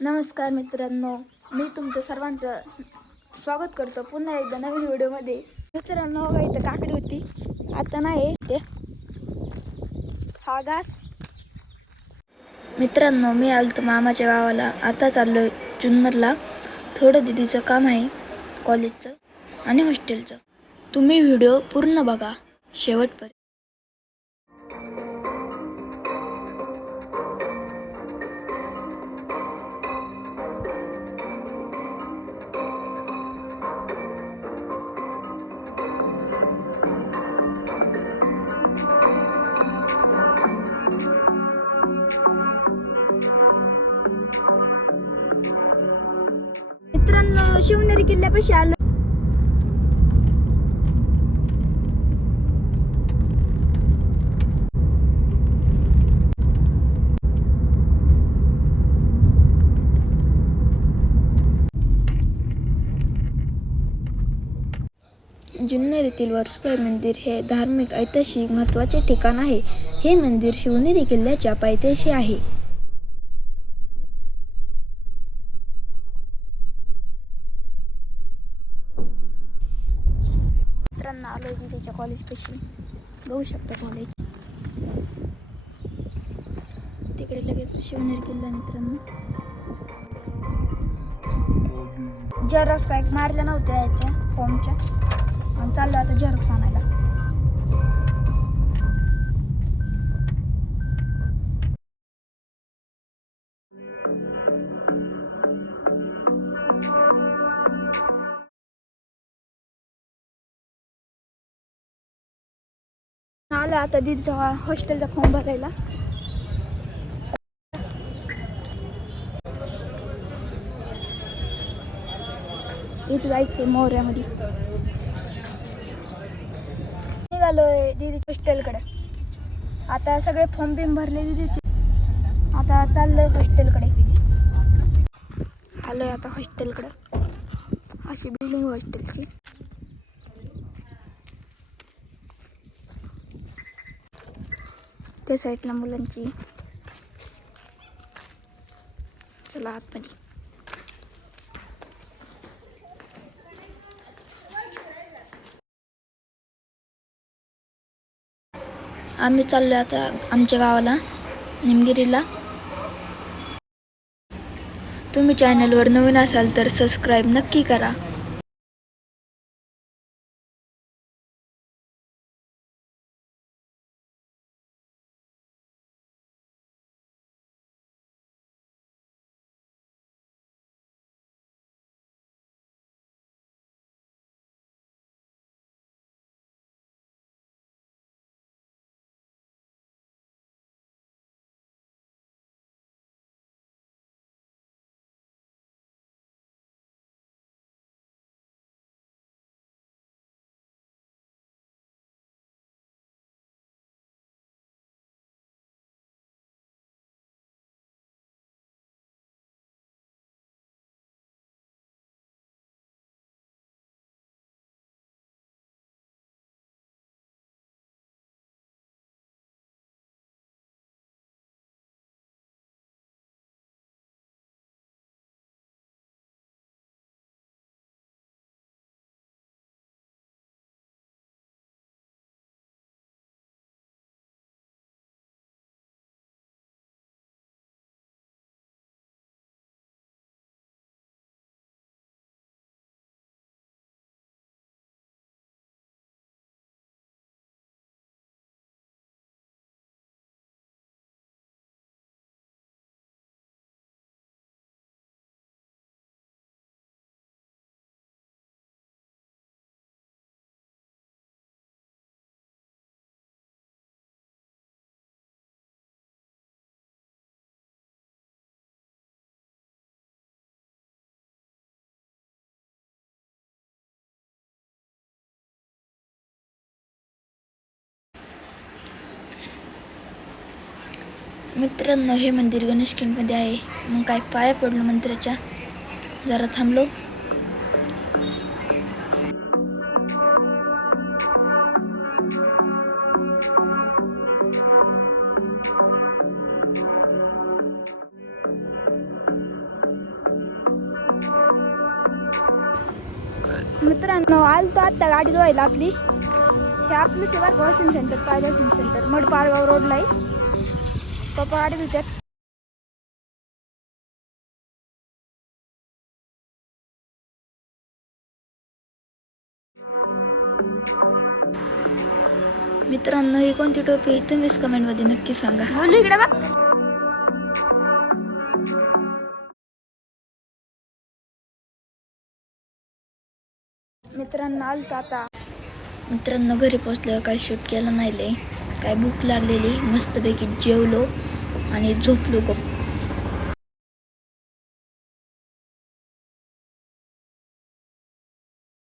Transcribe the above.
नमस्कार मित्रांनो, मी तुमचं सर्वांचं स्वागत करतो पुन्हा एकदा नवीन व्हिडिओमध्ये. मित्रांनो, बघा इथं काकडी होती, आता नाही ते हा घास. मित्रांनो, मी आलतो मामाच्या गावाला. आता चाललोय जुन्नरला. थोडं दीदीचं काम आहे, कॉलेजचं आणि हॉस्टेलचं. तुम्ही व्हिडिओ पूर्ण बघा शेवटपर्यंत. मित्रांनो, शिवनेरी किल्ल्यापाशी आलो. जुन्नर येथील वर्सोबाई मंदिर हे धार्मिक ऐतिहासिक महत्त्वाचे ठिकाण आहे. हे मंदिर शिवनेरी किल्ल्याच्या पायथ्याशी आहे. मित्रांनो, आलोय दीदीच्या कॉलेजपाशी. बघू शकता कॉलेज. तिकडे लगेच शिवनेरी किल्ला. मित्रांनो, झेरॉक्स काय मारल्या नव्हत्या याच्या फॉर्मच्या, आणि चाललो आता झेरॉक्स आणायला. आलं आता दीदीचा हॉस्टेलचा फॉर्म भरायला. इथं जायचंय मोऱ्यामध्ये. निघालोय दीदीच्या हॉस्टेलकडे. आता सगळे फॉर्म बिम भरले दीदीचे. आता चाललोय हॉस्टेलकडे. आलोय आता हॉस्टेलकडे. अशी बिल्डिंग हॉस्टेलची. त्या साईडला मुलांची. चला आतमध्ये. आम्ही चाललोय आता आमच्या गावाला, निमगिरीला. तुम्ही चॅनलवर नवीन असाल तर सबस्क्राईब नक्की करा. मित्रांनो, हे मंदिर गणेशखिंडमध्ये आहे. मग काय पाया पडलो मंदिराच्या, जरा थांबलो. मित्रांनो आलतो आता गाडी धुवायला आपली आपलं ते बरं वॉशिंग सेंटर पाहिलं वॉशिंग सेंटर मडपाळगाव रोडला आहे. पप्पा गाडी धुतात. मित्रांनो ही कोणती टोपी तुम्हीच कमेंटमध्ये नक्की सांगा. बोलू इकडे बघ. मित्रांनो आलतो आता. मित्रांनो घरी पोचल्यावर काही शूट केलं नाही लय. काय भूक लागलेली मस्तपैकी जेवलो आणि झोपलो गप.